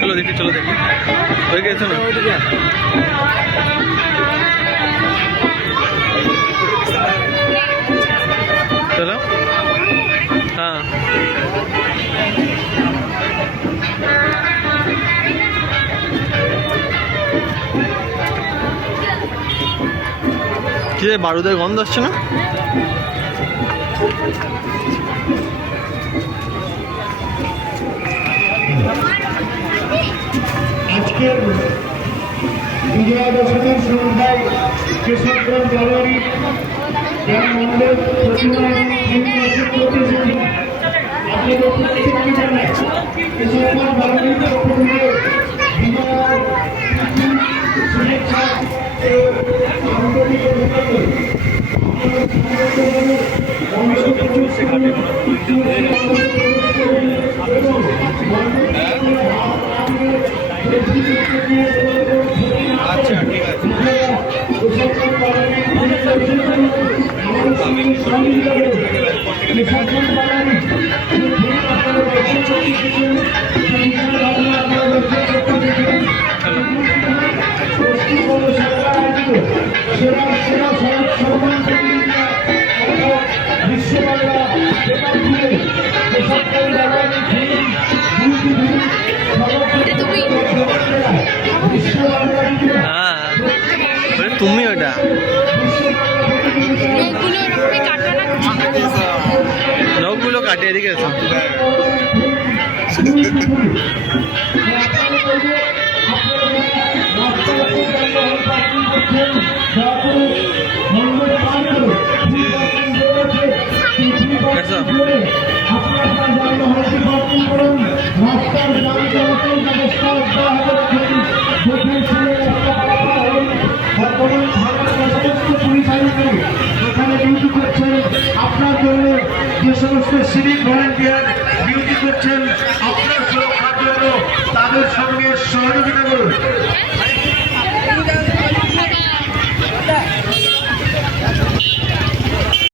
চলো দেখি হয়ে গেছে না? চলো। হ্যাঁ কি বারুদের গন্ধ আসছে না? আজকের বিজয়া দশমীর সন্ধ্যায় কেশবগঞ্জ জানুয়ারি মন্ডল প্রতিমা আপনাদের প্রত্যেককে জানাই কেশবগঞ্জ জানুয়ারির পক্ষ থেকে বিজয়ার শুভেচ্ছা ও আন্তরিক অভিনন্দন। আচ্ছা ঠিক আছে। তুমি ওটা লোকগুলো কাটিয়ে দিকে আপনার জন্য যে সমস্ত সিভিক ভলেন্টিয়ার ডিউটি করছেন আপনার সুরক্ষার জন্য তাদের সঙ্গে সহযোগিতা করুন।